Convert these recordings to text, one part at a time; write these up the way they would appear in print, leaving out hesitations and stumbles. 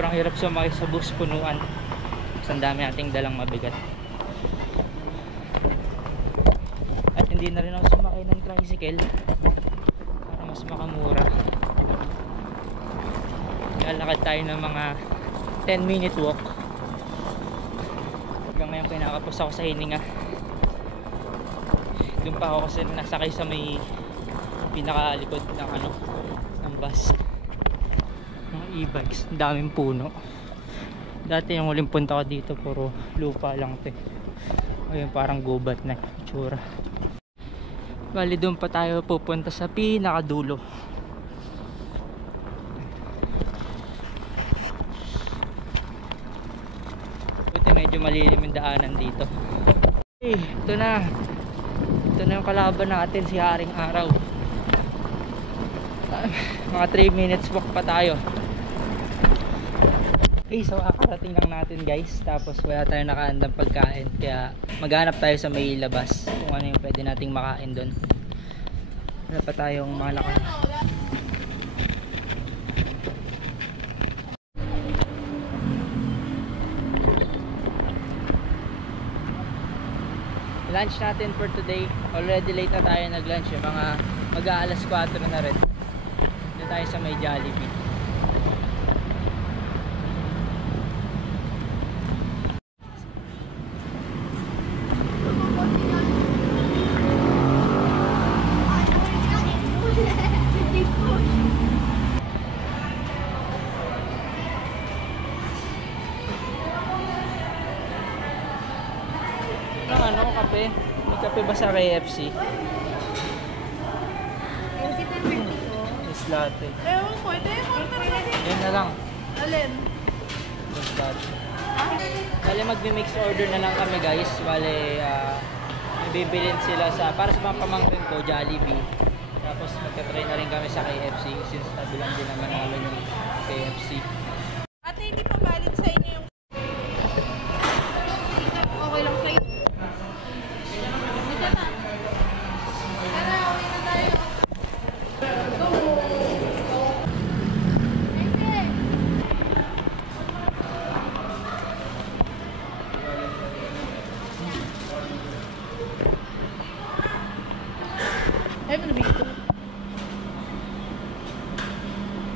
sobrang hirap sumakay sa bus, punuan. Mas ang dami nating dalang mabigat. At hindi na rin ako sumakay ng tricycle para mas makamura. Lalakad tayo ng mga 10-minute walk. Hanggang ngayon pinakapos ako sa hininga. Doon pa ako kasi nasakay sa may pinakalikod ng ng bus ng e-bikes. Ang daming puno. Dati yung huling punta ko dito puro lupa lang to. Ngayon parang gubat na itsura. Bali doon pa tayo pupunta sa pinakadulo. Buti medyo malilim yung daanan dito. Hey, ito na yung kalaban natin, si Haring Araw. Mga 3 minutes walk pa tayo. Okay, so kakarating lang natin guys. Tapos wala tayong nakaandang pagkain. Kaya maghanap tayo sa may labas kung ano yung pwede nating makain doon. Wala pa tayong mga nakain. Lunch natin for today. Already late na tayo nag-lunch. Yung mga mag-aalas 4 na rin. Dito tayo sa may Jollibee. Kape? May kape ba sa KFC? Is latte. Ewan ko, ito yung order natin. Yan na lang. Alin? Is latte. Bale magmi-mix order na lang kami guys. Bale bibilin sila sa para sa mga pamangkin ko, Jollibee. Tapos magka-try na rin kami sa KFC since tabilang din naman namin yung KFC. Ate, hindi pa valid sa inyo yung okay lang sa'yo. Ay, ano ba ito?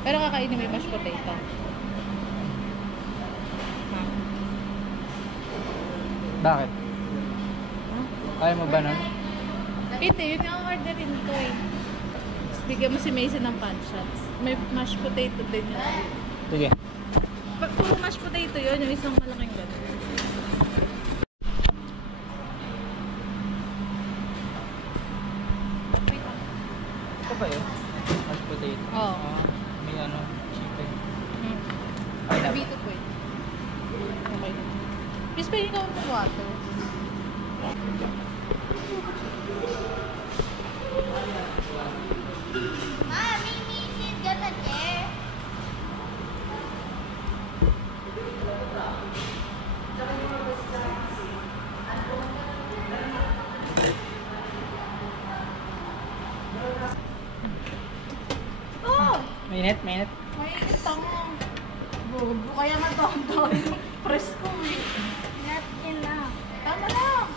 Pero kakainin may mashed potato. Bakit? Kaya mo ba nun? Ito, yun yung orderin ko eh. Tapos bigyan mo si Mason ng pan shots. May mashed potato din yun. Sige. Puro mashed potato yun, yung isang malaking gano'n. Ito ba yun? Mashed potato? Oo. May chicken. Ay, nabito po eh. Okay. Please, pwede ka ng water. Mami, she's gonna care. Oh! Mainit? May itang bobo. Kaya natondo yung presko eh. Not enough. Tama lang.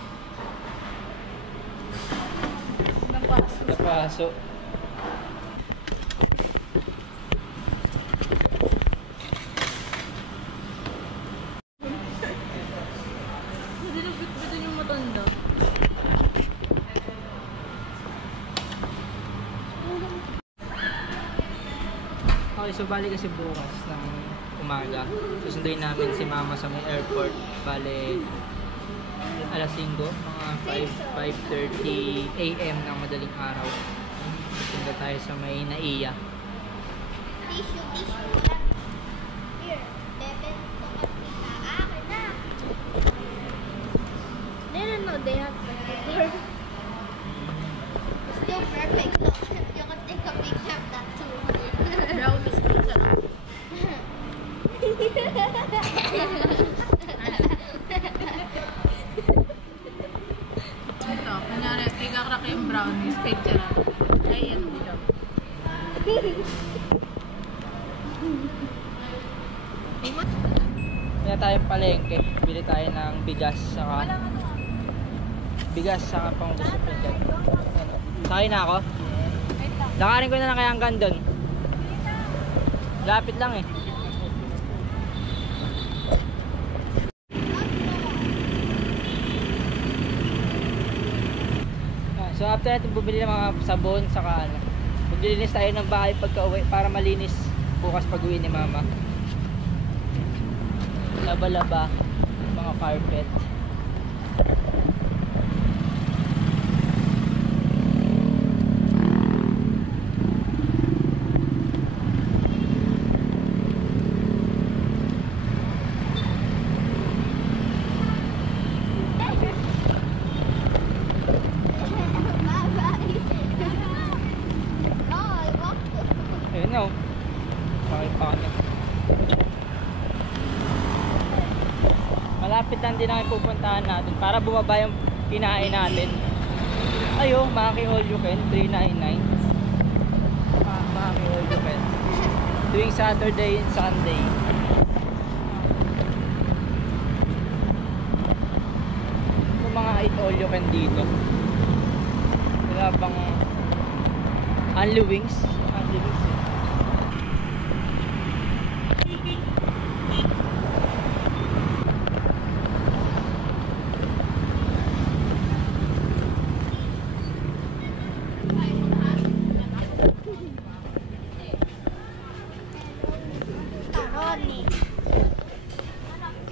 Napaso. Napaso. Dilubit-bit yung matanda. Okay, so bali kasi bukas ng umaga. Susunduin namin si mama sa may airport. Bali, alas 5, mga 5:30 AM ng madaling araw. Punta tayo sa may Naiya. Tissue. Here, Bebe, tokapita. Akin na. No, they have perfect. Still perfect. Look, you can take a picture of that too. Brownies din siya. Ito, kunyari, ikakrak yung brownies, picture na. Ay, ano dito. Ay, what? tayong palengke. Bili tayo ng bigas saka pang gusto ko dyan. Sakay na ako. Lakarin ko na lang kaya hanggang doon. Lapit lang eh. So after natin bumili ng mga sabon saka ano, maglilinis tayo ng bahay pagka uwi para malinis bukas pag uwi ni mama. Laba-laba mga carpet. Ayun na oh. Pakipakit. Malapit lang din ang pupuntahan natin para bumaba yung kinain natin. Ayo, Maki All You Can, 399. Maki All You Can. Tuwing Saturday and Sunday. Yung mga eat all you can dito. Wala bang Only Wings? Only Wings eh.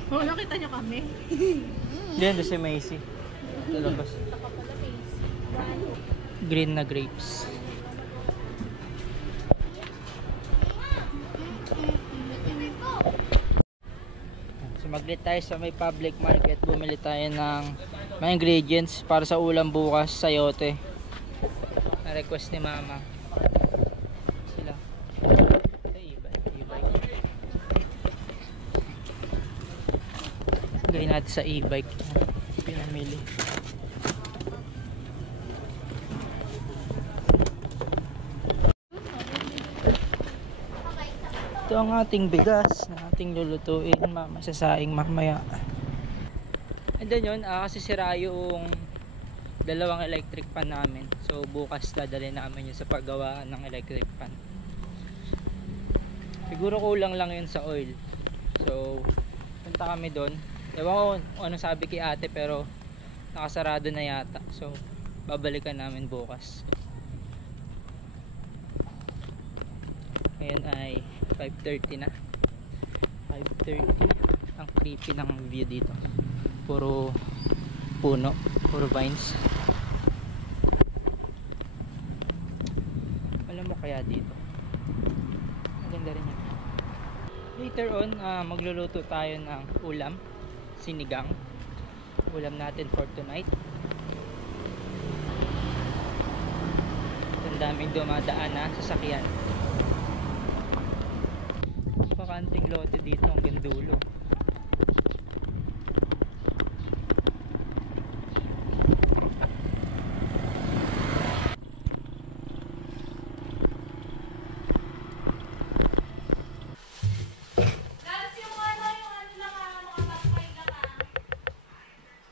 Oh, nakita niyo kami? Diyan doon si Macy. Sa labas. Green na grapes. Sumaglit tayo sa may public market. Bumili tayo ng mga ingredients para sa ulam bukas, sayote. Na request ni mama. Sila. Sa e-bike. Gawin natin sa e-bike. Pinamili. Ito ang ating bigas na ating lulutuin masasaing mamaya. And then yun, kasi sira yung dalawang electric pan namin. So bukas dadalhin namin yun sa paggawa ng electric pan. Siguro kulang lang yun sa oil. So punta kami doon. Ewan ko ano sabi kay ate pero nakasarado na yata. So babalikan namin bukas. Ngayon ay 5:30 na. 5:30. Ang creepy ng view dito. Puro puno, puro vines. Alam mo kaya dito. Maganda rin yan. Later on, magluluto tayo ng ulam, sinigang. Ulam natin for tonight. Ang daming dumadaan na sasakyan. Pakanting lote dito hanggang dulo.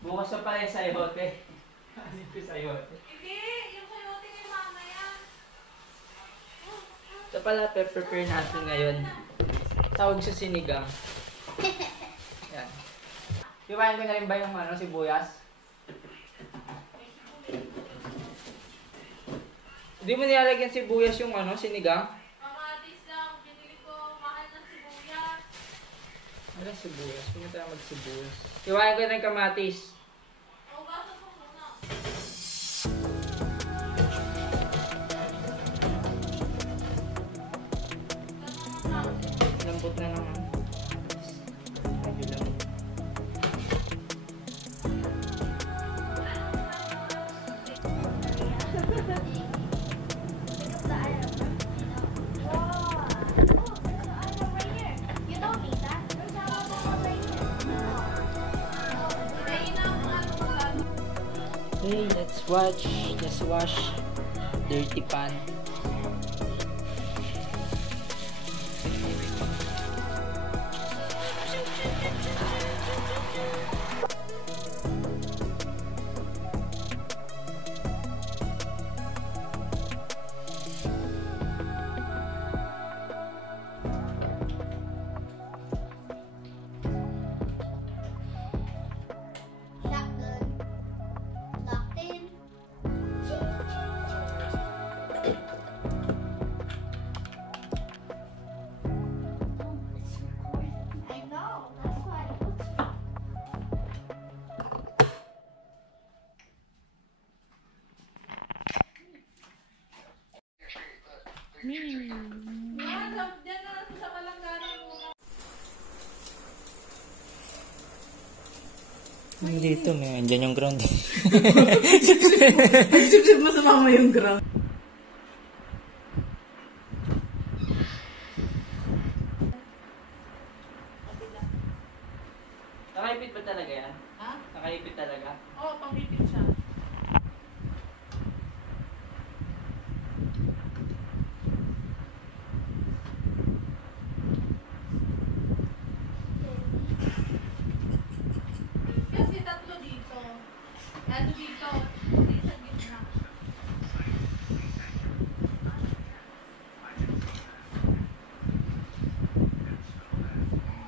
Bukas na pala yung sayote. Ano yung sayote? Hindi, yung sayote kay mama yan. Ito pala, prepare natin ngayon. Tawag sa sinigang. Yan. Iwain ko na rin ba yung sibuyas? Hindi mo nilalagyan sibuyas yung sinigang? Kamatis lang, binili ko, mahal ng sibuyas. Ano sibuyas? Hindi tayo magsibuyas. Iwain ko na yung kamatis. Ugasan mo muna. Lambot na naman. Sabi lang. You don't need that. There's a lot right here. Okay, let's wash dirty pan. Diyan na sa palangganan mo. Dito, may andyan yung ground. Sip-sip mo sa mama yung ground. Nakaipit ba talaga yan? Ha? Nakaipit talaga? Oo, pangipit siya. Kasi tatlo dito. Ano dito? Hindi sa gitna.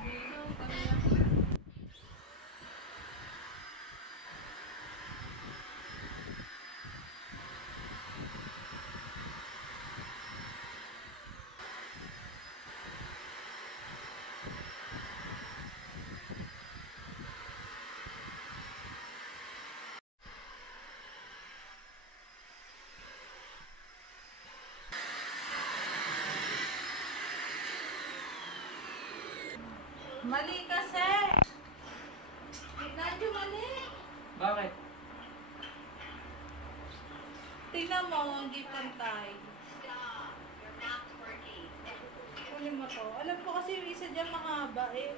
Dito, kanya. Mali kasi! Medyo mali! Bakit? Tingnan mo, hindi pantay. Kunin mo to. Alam ko kasi yung isa dyan mahaba eh.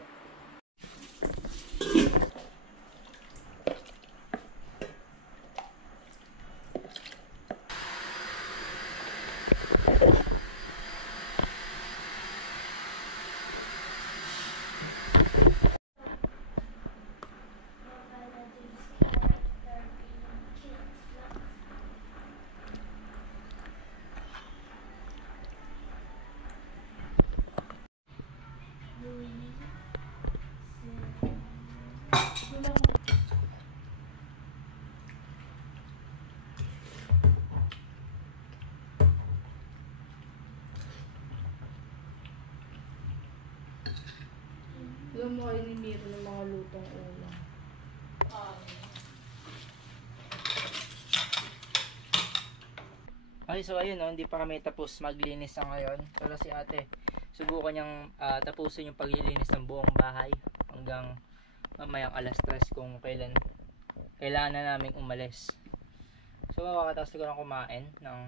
Alam mo kayo ni Miro ng mga lutong ulam. Okay, so ayun, no, hindi pa kami tapos maglinis sa ngayon. Pero si ate, subukan niyang tapusin yung paglilinis ng buong bahay hanggang mamayang alas 3 kung kailangan na naming umalis. So makakatapos ko lang kumain ng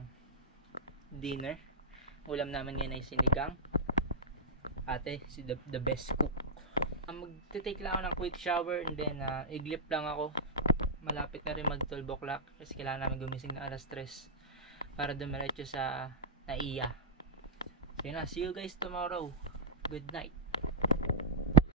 dinner. Ulam namin ngayon ay sinigang. Ate, si the best cook. Magte-take lang ako ng quick shower and then iglip lang ako. Malapit na rin mag 12 o'clock kasi kailangan namin gumising na alas 3 para dumiretso sa Naiya. So yun na, see you guys tomorrow. Good night.